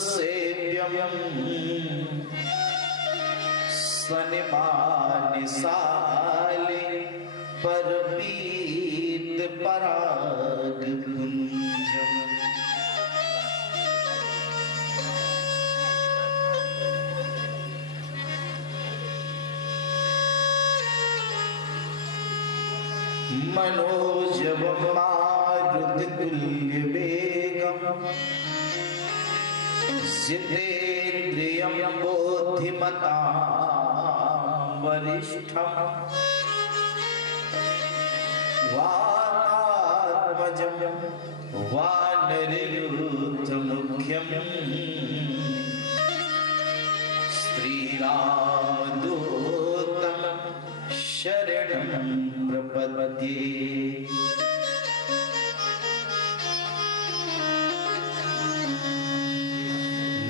सेव्यम सनिमानिसाले परपीत पराग पुंजम। मनोजवं मारुततुल्य वेगं जितेन्द्रियं बुद्धिमतां वरिष्ठं वातात्मजं वानरयूथमुख्यं श्रीरामदूतं शरणं प्रपद्ये।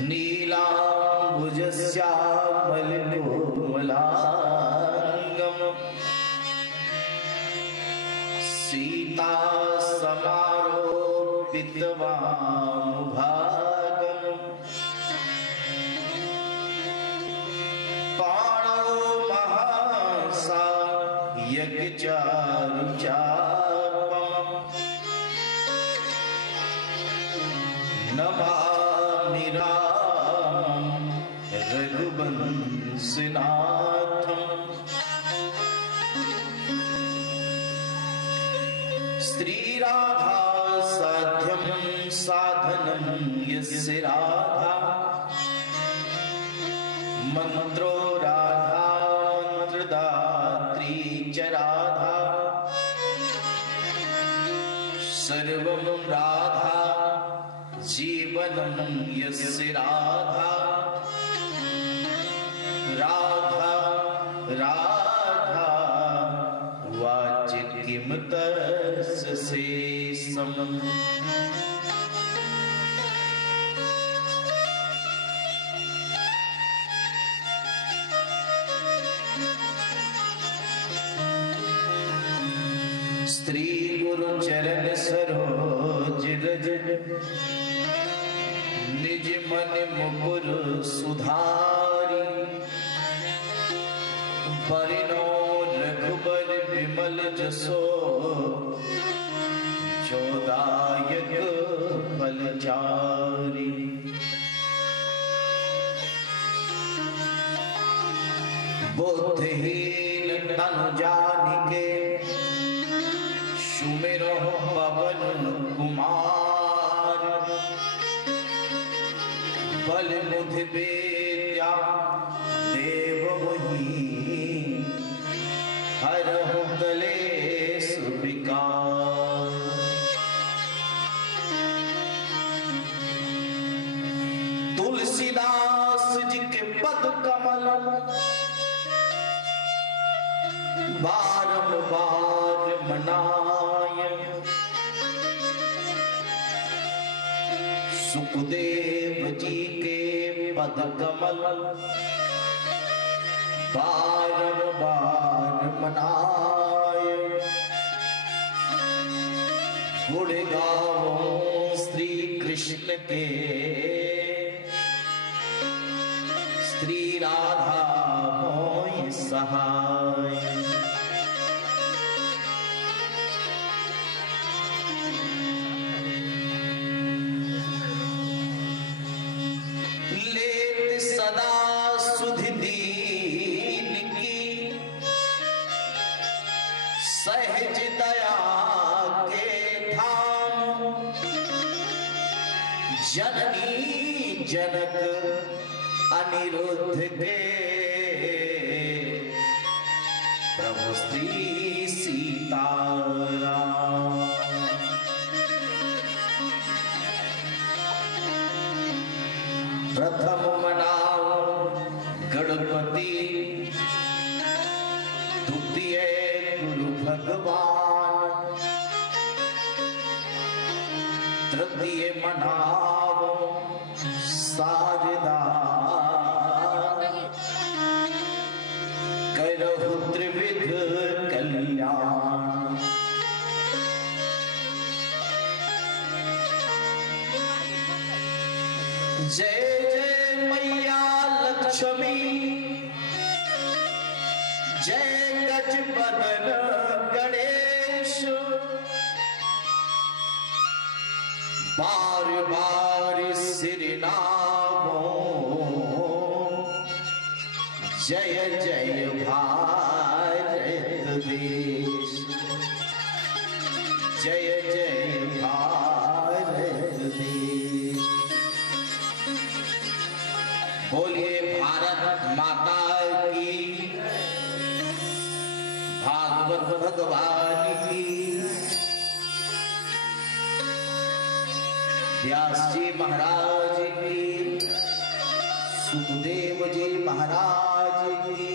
नीलाम्बुजश्यामलकोमलाङ्गं सीता समारोपितवामुभागं पाणौ महासायकचारुचापं नमामि रामं रघुवंशनाथं। श्रीराधा साध्यं साधनं यस्य राधा मंत्रो राधा मंत्रदात्री च राधा सर्वं राधा जीवनं यस्य राधा राधा राधा वाच किम तस्य शेषम्। श्री गुरु चरण सरोज रज निज मन मुकुर सुधारी परिणो रघुबर विमल जसो जोदायक फलचारी। बुद्धिहीन तनु जानिके सुमिरो पवन कुमार बल बुद्धि विद्या देव मुहि हरहु कलेश विकार। तुलसीदास जी के पद कमल बारंबार मनाय सुखदेव जी के पद कमल बारंबार मनाय। गुण गावो श्री कृष्ण के श्री राधा होय सहाय। सदा सुधि दीन की सहज दया के धाम जननी जनक अनिरुद्ध के प्रभु श्री सीताराम। प्रथम मनाओ गणपति द्वितीय गुरु भगवान तृतीय मनाओ शारदा करहु त्रिविध कल्याण। जय जय मैया लक्ष्मी, जय गजबदन गणेश, बार बार सिर नामो, जय जय भारत देश, जय जय भारत देश। बोलिए भारत माता की, भागवत भगवान की, व्यास जी महाराज की, सुखदेव जी महाराज की,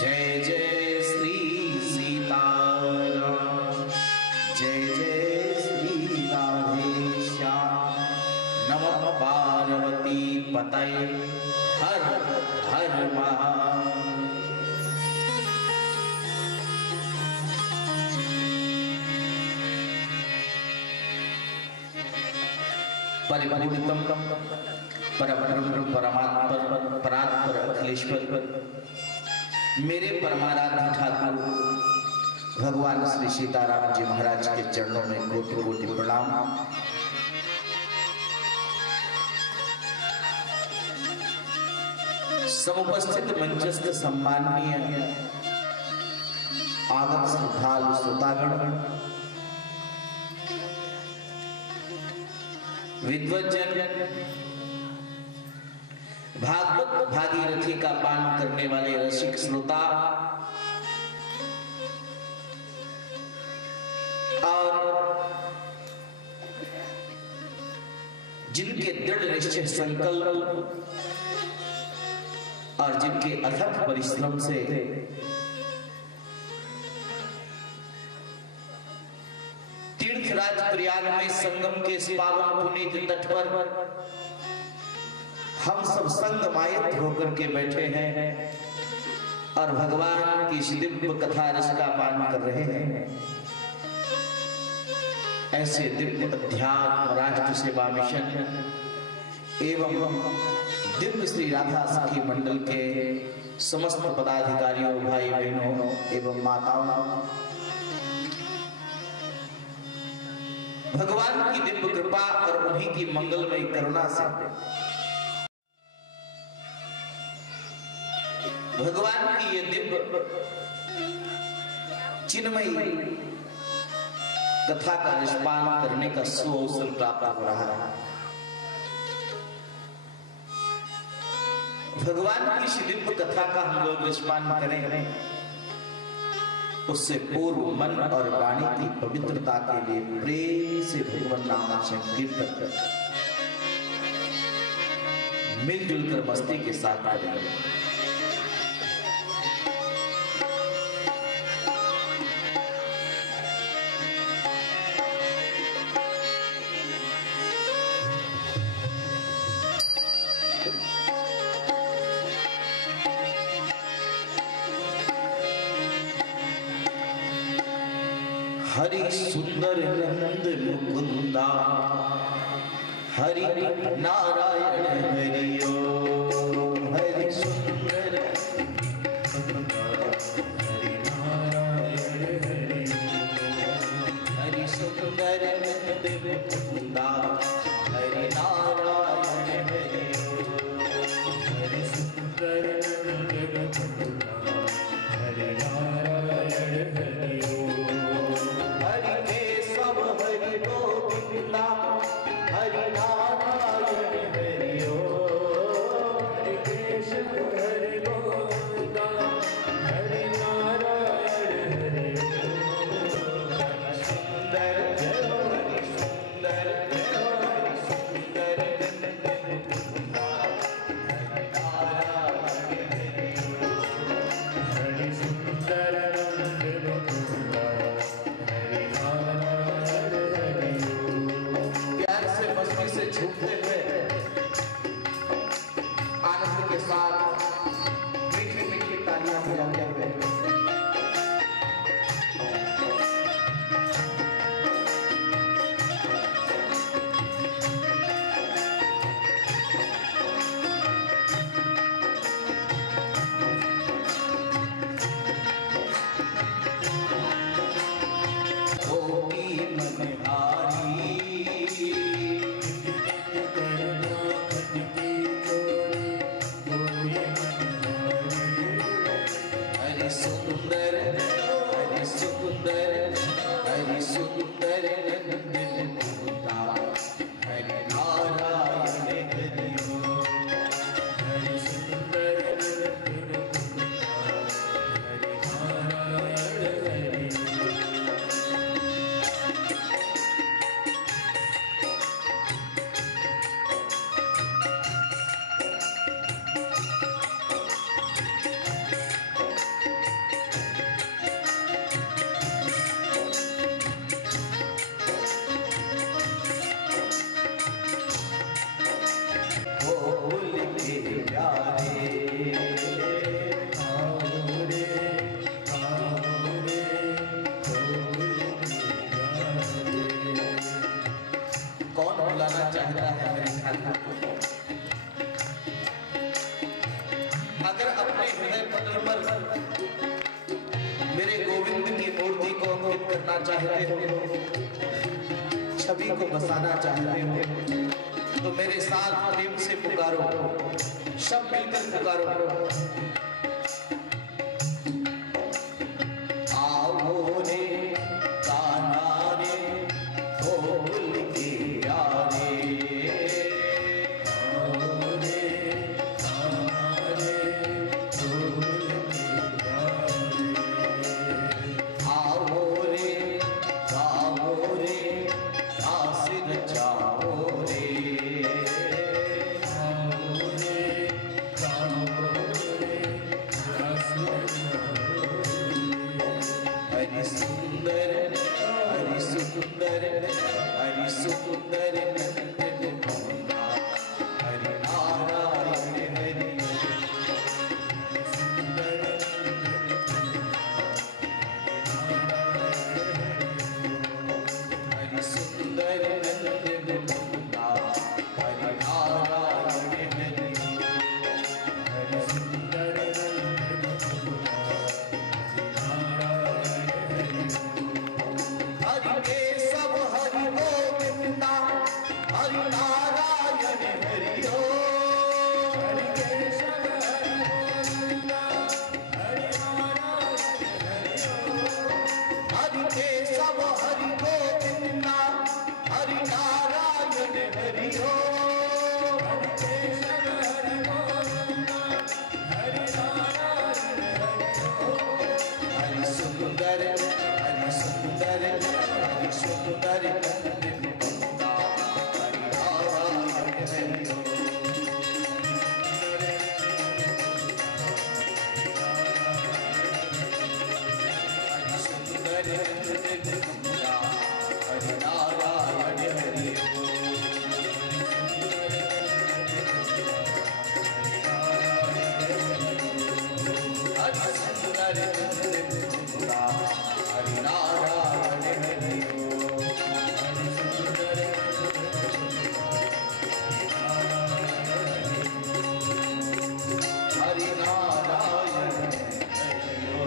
जय जय श्री सीताराम, जय जय श्री राधेश्याम, नमः पार्वती पतये हर हर महादेव। परिपूर्णतम परब्रह्म परमात्मा परात्पर अखिलेश्वर मेरे परमाराध्य ठाकुर भगवान श्री सीताराम जी महाराज के चरणों में कोटि कोटि प्रणाम। समुपस्थित मंचस्थ सम्माननीय आगत श्रद्धालु श्रोतागण, विद्वज्जन, भागवत भागीरथी का पान करने वाले रसिक श्रोता और जिनके दृढ़ निश्चय संकल्प और जिनके अथक परिश्रम से तीर्थराज प्रयाग में संगम के इस पावन पुनीत तट पर हम सब संगमायित होकर के बैठे हैं और भगवान की इस दिव्य कथा रस का पान कर रहे हैं। ऐसे दिव्य अध्यात्म राष्ट्र सेवा मिशन एवं दिव्य श्री राधा सखी मंडल के समस्त पदाधिकारियों, भाई बहनों एवं माताओं, भगवान की दिव्य कृपा और उन्हीं की मंगलमय करुणा से भगवान की ये दिव्य चिन्मयी कथा का निष्पान करने का सुअवसर प्राप्त हो रहा है। भगवान की दिव्य कथा का हम लोग निष्पान करें, उससे पूर्व मन और वाणी की पवित्रता के लिए प्रेम से भगवान नाम संकीर्तन कर मिलजुल कर मस्ती के साथ करेंगे। हरि सुंदर नंद मुकुंदा, हरि नारायण हरि ओम, हरि सुंदर हरि नारायण हरि ओम, हरि सुंदर नंद मुकुंदा, हरि नारायण हरि ओम, हरि सुंदर नंद मुकुंदा, हरि नारायण हरि ओम। हरि नारायण अगर अपने हृदय पटल पर मेरे गोविंद की मूर्ति को अंकित करना चाहते हो, छवि को बसाना चाहते हो, तो मेरे साथ प्रेम से पुकारो, सब मिलकर पुकारो। आओ रे कान्हा रे गोकुल के प्यारे, आओ रे कान्हा रे गोकुल के प्यारे, आओ रे गाओ रे दास नचाओ रे, हरि सुंदर हरि सुंदर हरि सुंदर नंदन मुकुंदा, हरि नारायण हरि सुंदर हरि सुंदर नंदन मुकुंदा, हरि नारायण हरि हरि सुंदर हरि केशव हरि गोविंदा, हरि नारायण हरि ओ, हरि केशव हरि गोविंदा, हरि नारायण हरि ओ, हरि केशव हरि गोविंदा, हरि नारायण हरि ओ, हरि केशव हरि गोविंदा, हरि नारायण हरि ओ, हरि सुंदर हरि सुंदर हरि सुंदर नंदन मुकुंदा, हरि नारायण हरि ओ, हरि सुंदर नंदन मुकुंदा, हरि नारायण हरि ओ, हरि सुंदर नंदन मुकुंदा, हरि नारायण हरि ओ, हरि सुंदर हरि नारायण हरि ओ।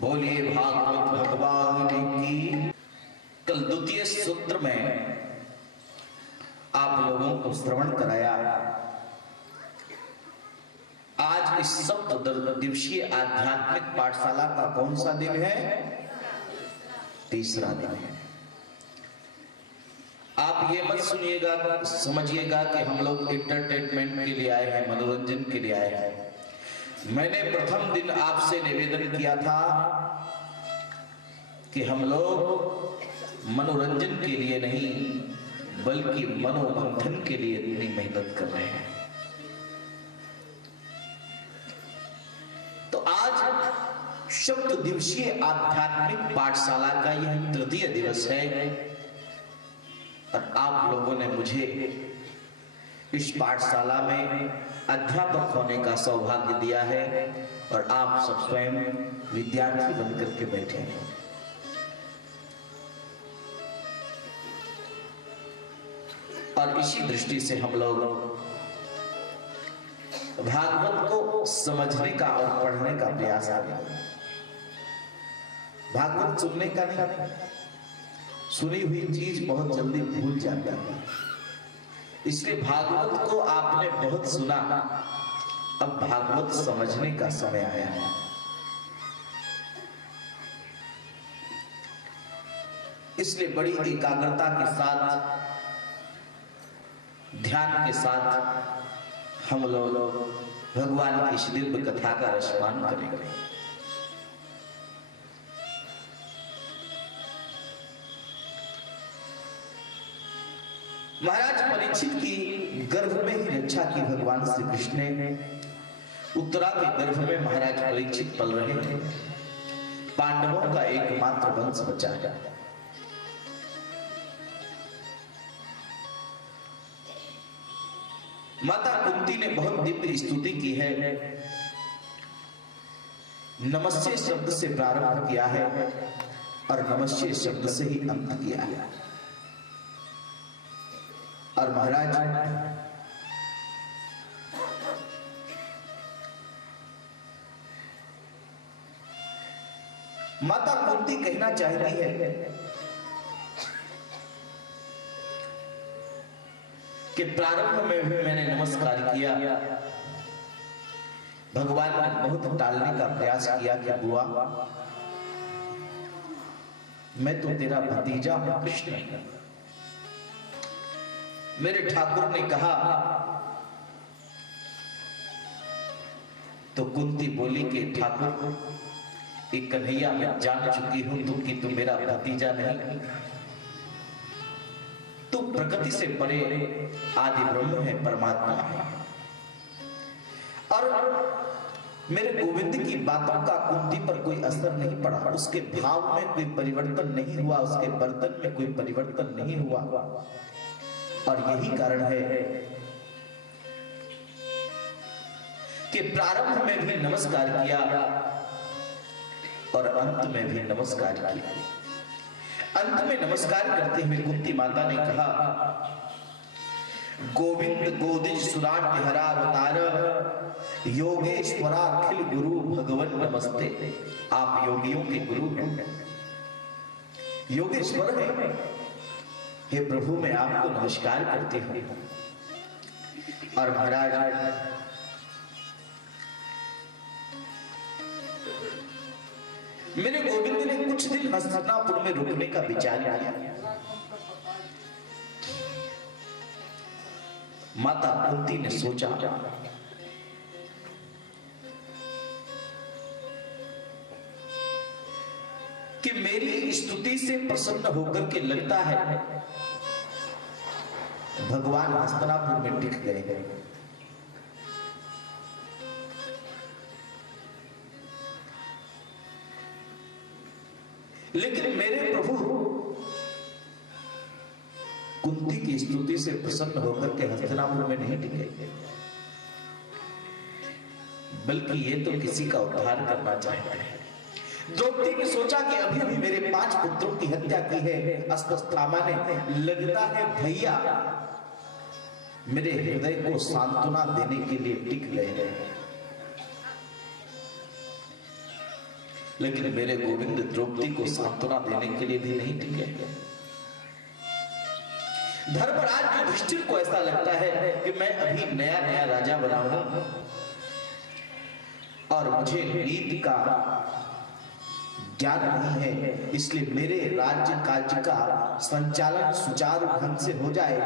बोलिए भागवत भगवान की। कल द्वितीय सूत्र में आप लोगों को श्रवण कराया। आज इस सप्त दिवसीय आध्यात्मिक पाठशाला का कौन सा दिन है? तीसरा दिन है। आप ये मत सुनिएगा, समझिएगा कि हम लोग एंटरटेनमेंट के लिए आए हैं, मनोरंजन के लिए आए हैं। मैंने प्रथम दिन आपसे निवेदन किया था कि हम लोग मनोरंजन के लिए नहीं बल्कि मनोमंथन के लिए इतनी मेहनत कर रहे हैं। तो आज सप्त दिवसीय आध्यात्मिक पाठशाला का यह तृतीय दिवस है और आप लोगों ने मुझे इस पाठशाला में अध्यापक होने का सौभाग्य दिया है और आप सब स्वयं विद्यार्थी बनकर के बैठे हैं। और इसी दृष्टि से हम लोग भागवत को समझने का और पढ़ने का प्रयास करें। भागवत सुनने का नहीं, सुनी हुई चीज बहुत जल्दी भूल जाती है। इसलिए भागवत को आपने बहुत सुना, अब भागवत समझने का समय आया है। इसलिए बड़ी एकाग्रता के साथ, ध्यान के साथ हम लोग भगवान की इस दिव्य कथा का रसपान करेंगे। महाराज परीक्षित की गर्भ में ही रक्षा की भगवान श्री कृष्ण ने। उत्तरा के गर्भ में महाराज परीक्षित पल रहे थे। पांडवों का एकमात्र वंश बचा है। माता कुंती ने बहुत दिव्य स्तुति की है। नमस्ते शब्द से प्रारंभ किया है और नमस्ते शब्द से ही अंत किया। और महाराज माता कुंती कहना चाहती है कि प्रारंभ में भी मैंने नमस्कार किया, भगवान ने बहुत टालने का प्रयास किया कि बुआ मैं तो तेरा भतीजा हूं कृष्ण। मेरे ठाकुर ने कहा तो कुंती बोली कि ठाकुर एक कन्हैया मैं जान चुकी हूं तुम कि तुम मेरा भतीजा नहीं, तू प्रकृति से परे आदि ब्रह्म है, परमात्मा है। और मेरे गोविंद की बातों का कुंती पर कोई असर नहीं पड़ा, उसके भाव में कोई परिवर्तन नहीं हुआ, उसके बर्तन में कोई परिवर्तन नहीं हुआ। और यही कारण है कि प्रारंभ में भी नमस्कार किया और अंत में भी नमस्कार किया। अंत में नमस्कार करते हुए कुंती माता ने कहा गोविंद गोदिज सुराट हरा अवतार योगेश्वरा अखिल गुरु भगवन नमस्ते। आप योगियों के गुरु हैं, योगेश्वर हैं। हे प्रभु मैं आपको नमस्कार करती हूं। और महाराज मेरे गोविंद ने कुछ दिन हस्तिनापुर में रुकने का विचार किया। माता कुंती ने सोचा कि मेरी स्तुति से प्रसन्न होकर के लगता है भगवान हस्तिनापुर में टिक गए हैं। लेकिन मेरे प्रभु कुंती की स्तुति से प्रसन्न होकर के हस्तिनापुर में नहीं टिके, बल्कि ये तो किसी का उद्धार करना चाहते हैं। द्रौपदी ने सोचा कि अभी अभी मेरे 5 पुत्रों की हत्या की है अस्वस्थामा ने, लगता है भैया मेरे हृदय को सांत्वना देने के लिए टिक गए हैं। लेकिन मेरे गोविंद द्रौपदी को सांत्वना देने के लिए भी नहीं टिके। धर्मराज युधिष्ठिर को ऐसा लगता है कि मैं अभी नया नया राजा बना हूं और मुझे नीति का ज्ञान नहीं है, इसलिए मेरे राज्य कार्य का संचालन सुचारू ढंग से हो जाए,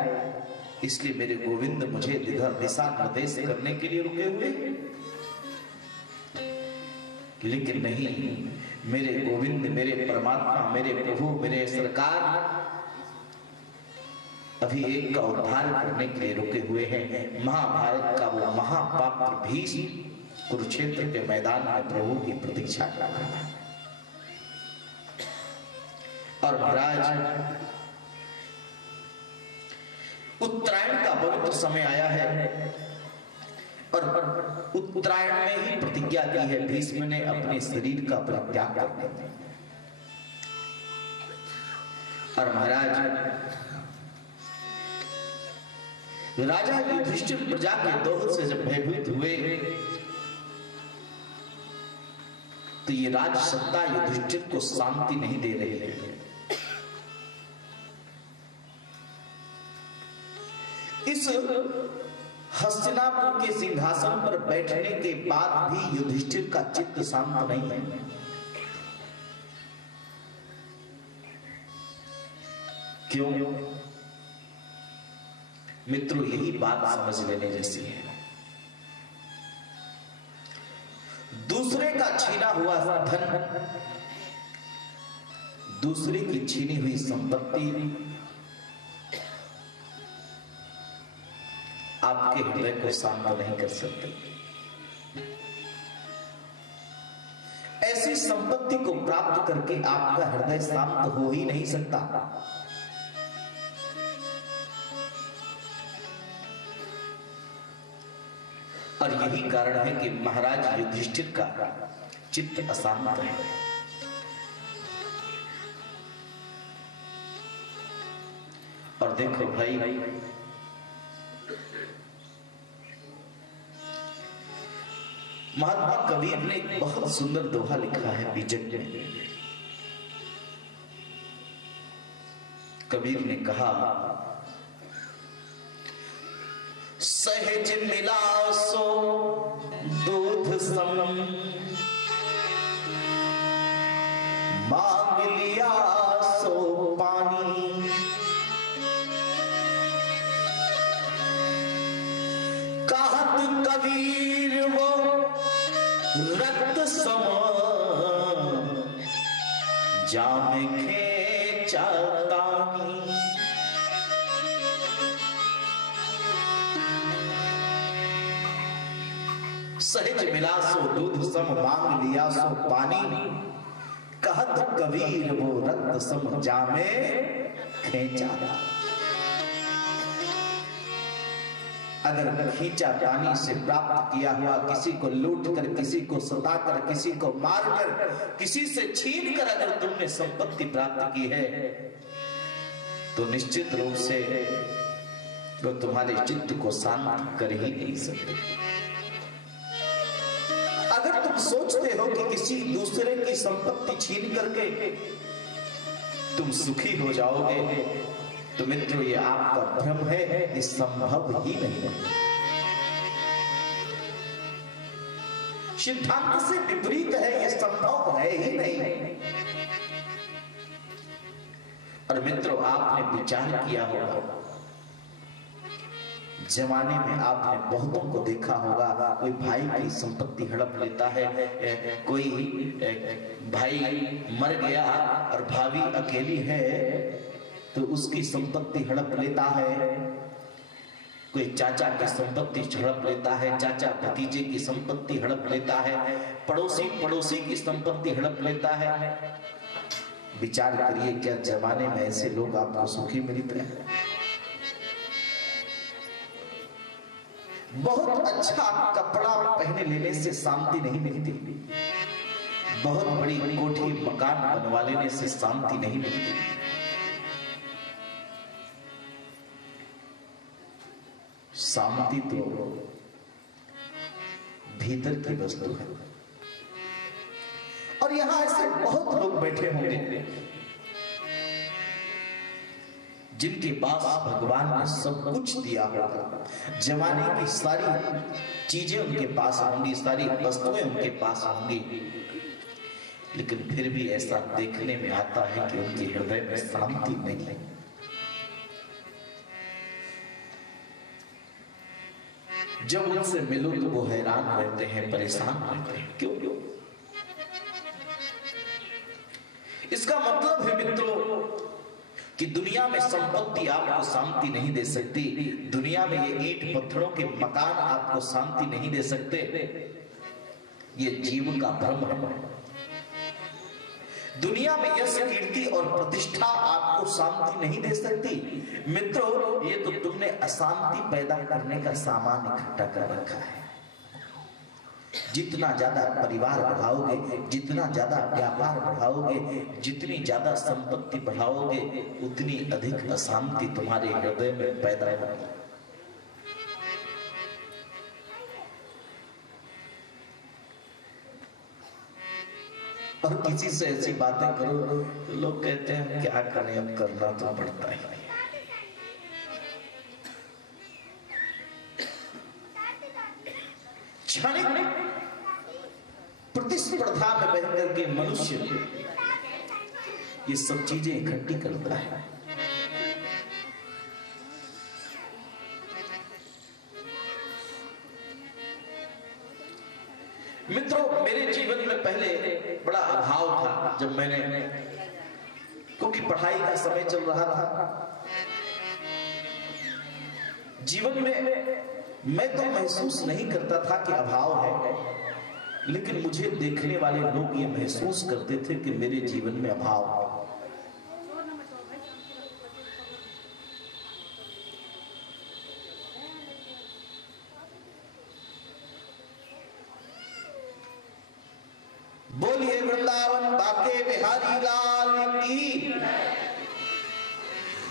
इसलिए मेरे गोविंद मुझे दिशा निर्देश करने के लिए रुके हुए। लेकिन नहीं, मेरे गोविंद मेरे परमात्मा मेरे प्रभु मेरे सरकार अभी एक का उद्धार करने के लिए रुके हुए हैं। महाभारत का वो महापात्र भीष्म कुरुक्षेत्र के मैदान में प्रभु की प्रतीक्षा कर रहा है। और महाराज उत्तरायण का पवित्र समय आया है और उत्तरायण में ही प्रतिज्ञा की है भीष्म ने अपने शरीर का परित्याग करने। और महाराज राजा युधिष्ठिर प्रजा के दोह से जब भयभीत हुए तो ये राज सत्ता युधिष्ठिर को शांति नहीं दे रही है। इस हस्तिनापुर के सिंहासन पर बैठने के बाद भी युधिष्ठिर का चित्त शांत नहीं है। क्यों मित्रों, यही बात समझ लेने जैसी है। दूसरे का छीना हुआ धन, दूसरे की छीनी हुई संपत्ति आपके हृदय को शांत नहीं कर सकते। ऐसी संपत्ति को प्राप्त करके आपका हृदय शांत हो ही नहीं सकता। और यही कारण है कि महाराज युधिष्ठिर का चित्त अशांत है। देखो भाई, महात्मा कबीर ने एक बहुत सुंदर दोहा लिखा है बीजक में। कबीर ने कहा, सहज मिला सो दूध सम, मांग लिया सो पानी, कहत कबीर वो रक्त सम, जाम खींचा तानी। सहज मिला सो दूध सम, मांग लिया सो पानी, कहत कबीर वो रक्त सम, जामे खींचा। अगर खींचा पानी से प्राप्त किया हुआ किसी को लूट कर, किसी को सताकर, किसी को मारकर, किसी से छीन कर अगर तुमने संपत्ति प्राप्त की है, तो निश्चित रूप से वो तुम्हारे चित्त को शांत कर ही नहीं सकते। अगर तुम सोचते हो कि किसी दूसरे की संपत्ति छीन करके तुम सुखी हो जाओगे, तो मित्रों ये आपका भ्रम है, ये संभव ही नहीं है। सिद्धांत से विपरीत है, ये संभव है ही नहीं। और मित्रों, आपने विचार किया होगा, जमाने में आपने बहुतों को देखा होगा, कोई भाई की संपत्ति हड़प लेता है, कोई भाई मर गया और भाभी अकेली है तो उसकी संपत्ति हड़प लेता है, कोई चाचा की संपत्ति हड़प लेता है, चाचा भतीजे की संपत्ति हड़प लेता है, पड़ोसी पड़ोसी की संपत्ति हड़प लेता है। विचार करिए, क्या जमाने में ऐसे लोग आपको सुखी मिलते हैं? बहुत अच्छा कपड़ा पहने लेने से शांति नहीं मिलती, बहुत बड़ी कोठी मकान बनवा लेने से शांति नहीं मिलती। शांति तो भीतर की वस्तु है। और यहां ऐसे बहुत लोग बैठे होंगे जिनके पास भगवान ने सब कुछ दिया होगा, जमाने की सारी चीजें उनके पास होंगी, सारी वस्तुएं उनके पास होंगी, लेकिन फिर भी ऐसा देखने में आता है कि उनके हृदय में शांति नहीं है। जब उनसे मिलो तो वो हैरान रहते हैं, परेशान रहते हैं। क्यों? इसका मतलब है मित्रों कि दुनिया में संपत्ति आपको शांति नहीं दे सकती, दुनिया में ये ईंट पत्थरों के मकान आपको शांति नहीं दे सकते। ये जीव का भ्रम है। दुनिया में यश, कीर्ति और प्रतिष्ठा आपको शांति नहीं दे सकती। मित्रों, ये तो तुमने अशांति पैदा करने का सामान इकट्ठा कर रखा है। जितना ज्यादा परिवार बढ़ाओगे, जितना ज्यादा व्यापार बढ़ाओगे, जितनी ज्यादा संपत्ति बढ़ाओगे, उतनी अधिक अशांति तुम्हारे हृदय में पैदा होगी। और किसी से ऐसी बातें करो, लोग कहते हैं क्या करें, अब करना तो पड़ता है। क्षणिक प्रतिस्पर्धा में बहकर के मनुष्य ये सब चीजें इकट्ठी करता है। मित्रों, मेरे जीवन में पहले बड़ा अभाव था जब मैंने, क्योंकि पढ़ाई का समय चल रहा था। जीवन में मैं तो महसूस नहीं करता था कि अभाव है, लेकिन मुझे देखने वाले लोग ये महसूस करते थे कि मेरे जीवन में अभाव है। बोलिए वृंदावन बाके बिहारी लाल की।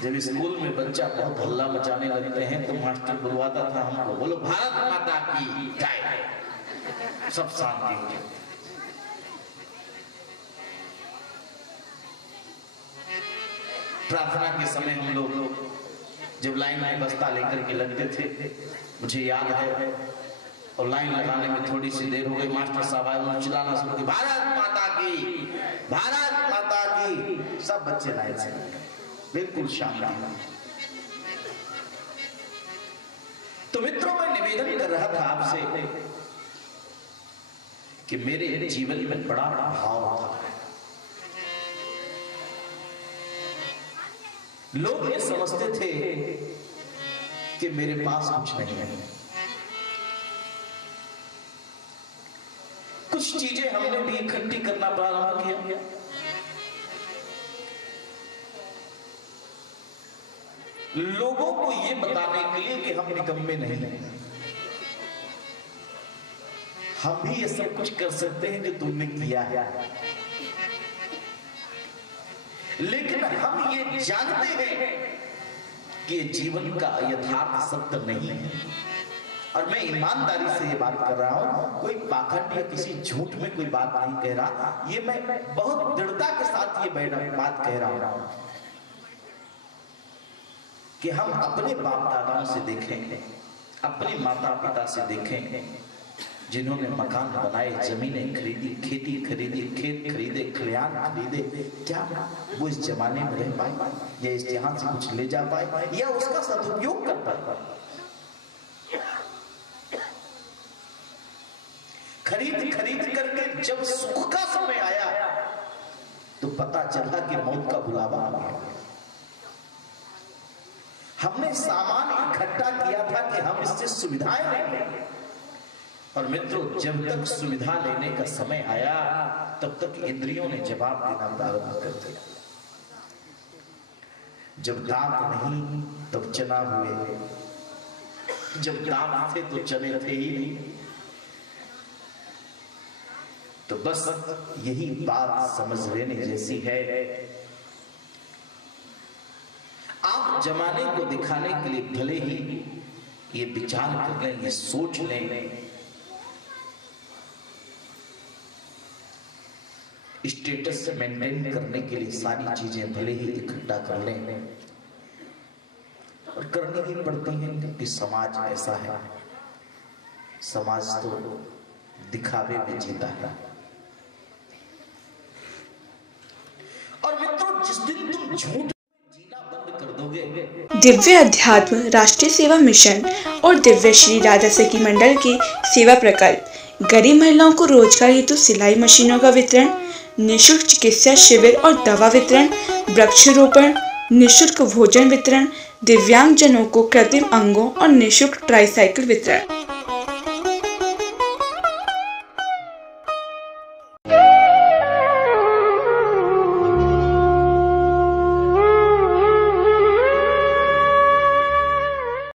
जब स्कूल में बच्चा बहुत हल्ला मचाने लगते हैं तो मास्टर बुलवाता था हमको, बोलो भारत माता की जय, सब शांति हो जाए। प्रार्थना के समय हम लोग जब लाइन में बस्ता लेकर के लगते थे, मुझे याद है, और लाइन लगाने में थोड़ी सी देर हो गई, मास्टर साहब आए, उन्होंने चिल्लाना शुरू किया, भारत माता की, भारत माता की। सब बच्चे लाइन से बिल्कुल शांति। तो मित्रों, मैं निवेदन कर रहा था आपसे कि मेरे जीवन में बड़ा भाव था। लोग ये समझते थे कि मेरे पास कुछ नहीं है। कुछ चीजें हमने भी इकट्ठी करना प्रारंभ किया। लोगों को ये बताने के लिए कि हम निकम्मे नहीं हैं, हम भी ये सब कुछ कर सकते हैं जो तुमने किया है। लेकिन हम ये जानते हैं कि ये जीवन का यथार्थ सत्य नहीं है। और मैं ईमानदारी से ये बात कर रहा हूं, कोई पाखंड या किसी झूठ में कोई बात नहीं कह रहा, ये मैं बहुत दृढ़ता के साथ ये बात कह रहा हूं कि हम अपने बाप दादाओं से देखें, अपने माता पिता से देखें, जिन्होंने मकान बनाए, जमीनें खरीदी, खेती खरीदी, खेत खरीदे, खलिहान खरीदे, क्या वो इस जमाने में रह पाए या इस जहां से कुछ ले जा पाए या उसका सदुपयोग कर पाए? खरीद करके जब सुख का समय आया तो पता चला कि मौत का बुलावा आ गया। हमने सामान इकट्ठा किया था कि हम इससे सुविधाएं लेंगे, और मित्रों, जब तक सुविधा लेने का समय आया तब तक इंद्रियों ने जवाब देना प्रारंभ कर दिया। जब दांत नहीं तब चना हुए, जब दांत थे तो चने थे ही नहीं। तो बस यही बात समझ लेने जैसी है। आप जमाने को दिखाने के लिए भले ही ये विचार कर लें, ये सोच लें, स्टेटस मेंटेन करने के लिए सारी चीजें भले ही इकट्ठा कर लें, और करनी ही पड़ती हैं क्योंकि समाज ऐसा है। समाज तो दिखावे में जीता है। और मित्रों, जिस दिन तुम झूठ जीना बंद कर दोगे, दिव्य अध्यात्म राष्ट्रीय सेवा मिशन और दिव्य श्री राधा सखी मंडल के सेवा प्रकल्प गरीब महिलाओं को रोजगार हेतु सिलाई मशीनों का वितरण, निःशुल्क चिकित्सा शिविर और दवा वितरण, वृक्षारोपण, निःशुल्क भोजन वितरण, दिव्यांग जनों को कृत्रिम अंगों और निःशुल्क ट्राईसाइकिल वितरण।